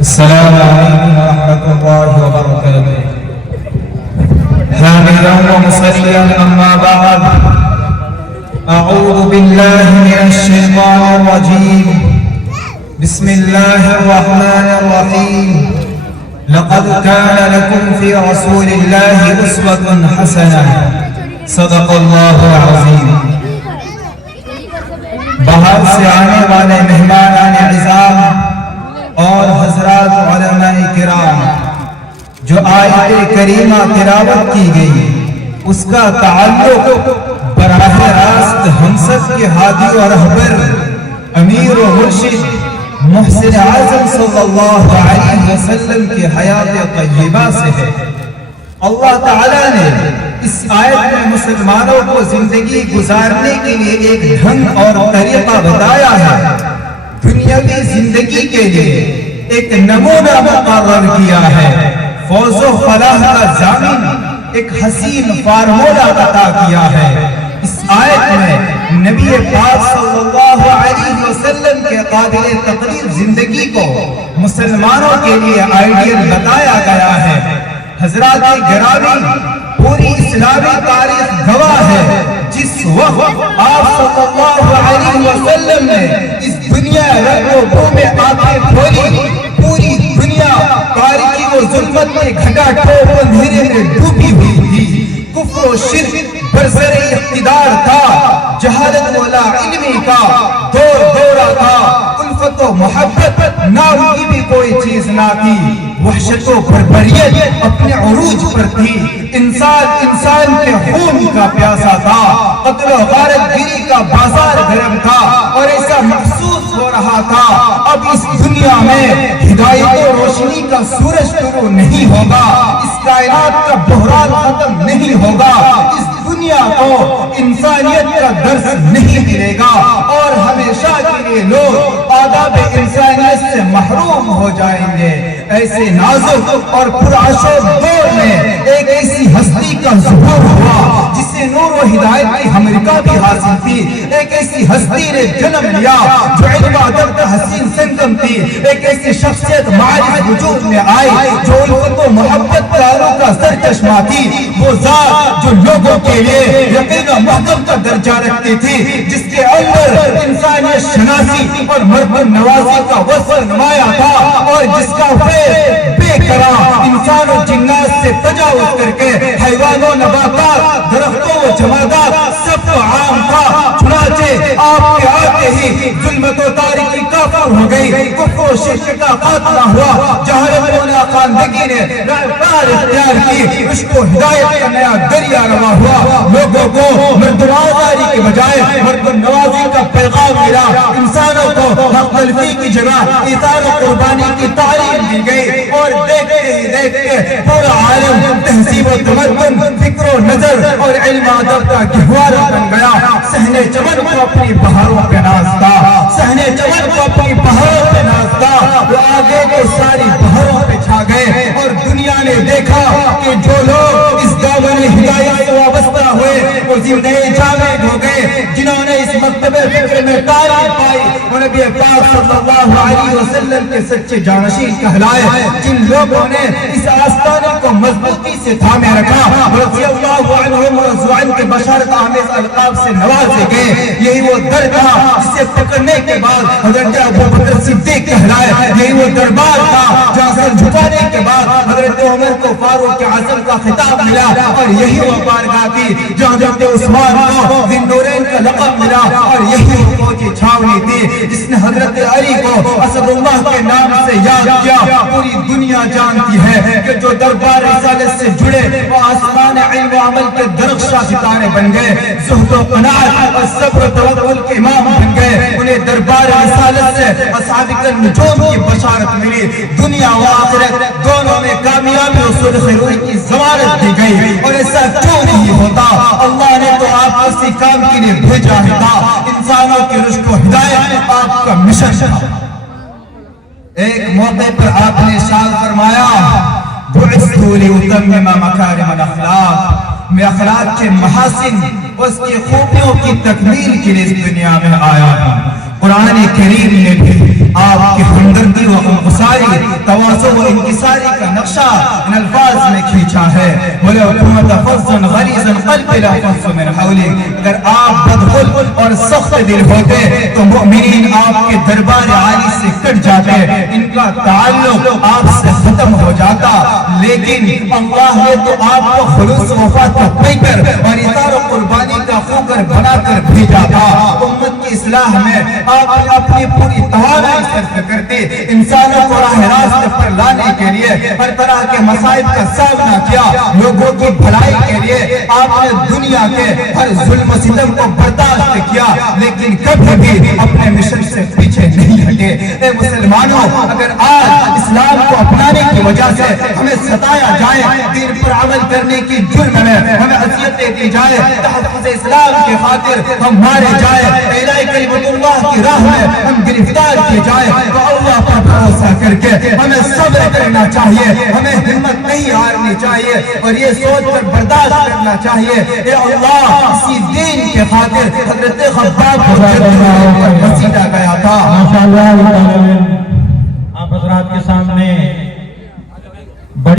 السلام عليكم ورحمة الله وبركاته. حامدا ومصليا أما بعد، أعوذ بالله من الشيطان الرجيم. بسم الله الرحمن الرحيم. لقد كان لكم في رسول الله أسوة حسنة. صدق الله العظيم. باہر سے آنے والے مہمان اعزام اور حضرات علماء کرام، جو آیت کریمہ تلاوت کی گئی اس کا تعلق براہ راست ہم سب کے ہادی و رہبر امیر و مرشد محسن اعظم صلی اللہ علیہ وسلم کی حیات طیبہ سے ہے۔ اللہ تعالیٰ نے اس آیت میں مسلمانوں کو زندگی گزارنے کے لیے ایک ڈھنگ اور طریقہ بتایا ہے۔ دنیاوی زندگی کے لیے ایک نمونہ مقرر کیا ہے، فوز و فلاح کا ضامن ایک حسین فارمولہ عطا کیا ہے۔ اس آیت میں نبی پاک صلی اللہ علیہ وسلم کے قابل تقریر زندگی کو مسلمانوں کے لیے آئیڈیل بتایا گیا ہے۔ حضرات گرامی، پوری اسلامی تاریخ گواہ ہے، جس وقت آپ صلی اللہ علیہ وسلم نے اس دنیا رنگ و بو میں آنکھیں کھولی، پوری دنیا تاریکی و ظلمت میں گھٹا ٹوپ اندھیرے میں ڈوبی ہوئی تھی۔ کفر و شرک برسر اقتدار تھا، جہالت و لا علمی کا دورہ تھا، الفت و محبت نام کی بھی کوئی چیز نہ تھی، وحشت و بربریت اپنے عروج پر تھی، انسان کے خون کا پیاسا تھا، قتل و غارت گیری کا بازار گرم تھا، اور ایسا محسوس ہو رہا تھا اب اس دنیا میں ہدایت و روشنی کا سورج شروع نہیں ہوگا، اس کائنات کا بحران ختم نہیں ہوگا، اس دنیا کو انسانیت کا درس نہیں ملے گا، اور ہمیشہ کے لیے لوگ آداب انسانیت سے محروم ہو جائیں گے۔ ایسے نازک اور پرآشوب دور میں ایک ایسی ہستی کا ظہور ہوا جسے نور و ہدایت کی امریکہ بھی حاصل تھی، ایک ایسی ہستی نے جنم لیا جو علم ادب کا حسین سنگم تھی، ایک ایسی شخصیت معرف وجود میں آئی جو الفت و محبت پیاروں کا سرچشمہ تھی، وہ ذات جو لوگوں کے لیے یقین و محبت کا درجہ رکھتی تھی، جس کے اندر انسانیت شناسی اور مرد نوازی کا وصف نمایاں تھا، اور جس کا بے قرار انسان و جنات سے تجاوز کر کے حیوان و نباتات، درختوں و جمادات سب کو عام تھا۔ چنانچہ آپ کے آتے ہی ظلمت و تاریکی کافر ہو گئی، کفر و شرک کا خاتمہ ہوا، جہالت و ناخواندگی نے رفتار اختیار کی، عشق و ہدایت کا نیا دریا رواں ہوا، لوگوں کو مرد نوازی کے بجائے مرد نوازی کا پیغام ملا، انسانوں کو حق تلفی کی جگہ ایثار و قربانی کی تعلیم دی گئی، اور دیکھتے ہی دیکھتے پورا عالم تہذیب و تمدن، فکر و نظر اور علم ادب کا گہوارہ بن گیا۔ صحن چمن کو اپنی بہاروں پہ نازتا، صحن چمن کو اپنی بہاروں پہ نازتا، وہ آگے کے ساری بہاروں پہ چھا گئے، اور دنیا نے دیکھا کہ جو لوگ اس دامن ہدایت سے وابستہ ہوئے وہ زندگی جاوید ہو گئے، جنہوں نے اس مکتب فکر میں تعلیم پائی وہ نبی پاک صلی اللہ علیہ وسلم کے سچے جانشین کہلائے، جن لوگوں نے اس آستانے کو مضبوطی سے تھامے رکھا، رضی اللہ عنہم و رضوا عنہ کے بشارت آمیز القاب سے نوازے گئے۔ یہی وہ در تھا جسے پکڑنے کے بعد حضرت ابوبکر صدیق کہلائے، یہی وہ دربار تھا جہاں سر جھکانے کے بعد حضرت عمر کو فاروق اعظم کا خطاب ملا، اور یہی وہ بارگاہ تھی جہاں حضرت عثمان کو ذی النورین کا لقب ملا، اور یہی وہ فوجی چھاونی تھی جس نے حضرت علی کو اسد اللہ کے نام سے یاد کیا۔ پوری دنیا جانتی ہے کہ جو دربار رسالت سے جڑے وہ آسمان علم و عمل کے درخشاں ستارے بن گئے، زہد و قناعت اور صبر و توکل کے امام بن گئے، انہیں دربار رسالت سے اصحاب النجوم کی بشارت ملی، دنیا و آخرت دونوں میں کامیابی و سرخ روئی کی ضمانت دی گئی۔ اور ایسا کیوں نہیں ہوتا؟ اللہ نے تو آپ کو اسی کام کے لیے بھیجا تھا، انسانوں کی رشد و ہدایت آپ کا مشن تھا۔ ایک موقع پر آپ نے ارشاد فرمایا، بعثت لأتمم مکارم الاخلاق، میں اخلاق کے محاسن اس کی خوبیوں کی تکمیل کے لیے اس دنیا میں آیا ہوں۔ قرآن کریم نے بھی آپ کی ہمدردی و غمگساری، تواضع و انکساری کا نقشہ ان الفاظ میں کھینچا ہے. بولے حکومت فضن غلیظ قلب لا فض من حولی. اگر آپ بدخلق اور سخت دل ہوتے تو مؤمنین آپ کے دربار عالی سے کٹ جاتے، ان کا تعلق آپ سے ختم ہو جاتا. لیکن اللہ نے تو آپ کو خلوص وفا کا پیکر اور اطاعت و قربانی کا خوگر بنا کر بھیجا تھا. امت کی اصلاح میں آپ نے اپنی پوری توانائی صرف کرتے، انسانوں کو راہ راست پر لانے کے لیے ہر طرح کے مصائب کا سامنا کیا. لوگوں کی بھلائی کے لیے آپ نے دنیا کے ہر ظلم و ستم کو برداشت کیا، لیکن کبھی بھی اپنے مشن سے پیچھے نہیں ہٹے. اے مسلمانوں، اگر آج اسلام کو اپنانے کی وجہ سے ہمیں ستایا جائے، دین پر عمل کرنے کی جرم میں ہمیں اذیتیں دی جائے، تحفظ اسلام کی خاطر ہم مارے جائے، اعلاء کلمت اللہ کی راہ میں ہم گرفتار کیے جائے، تو اللہ پر بھروسہ کر کے ہمیں صبر کرنا چاہیے، ہمیں ہمت نہیں ہارنی چاہیے اور یہ سوچ کر برداشت کرنا چاہیے. اے اللہ، اسی دین کے خاطر حضرت خباب کو جنت میں گھسیٹا گیا تھا.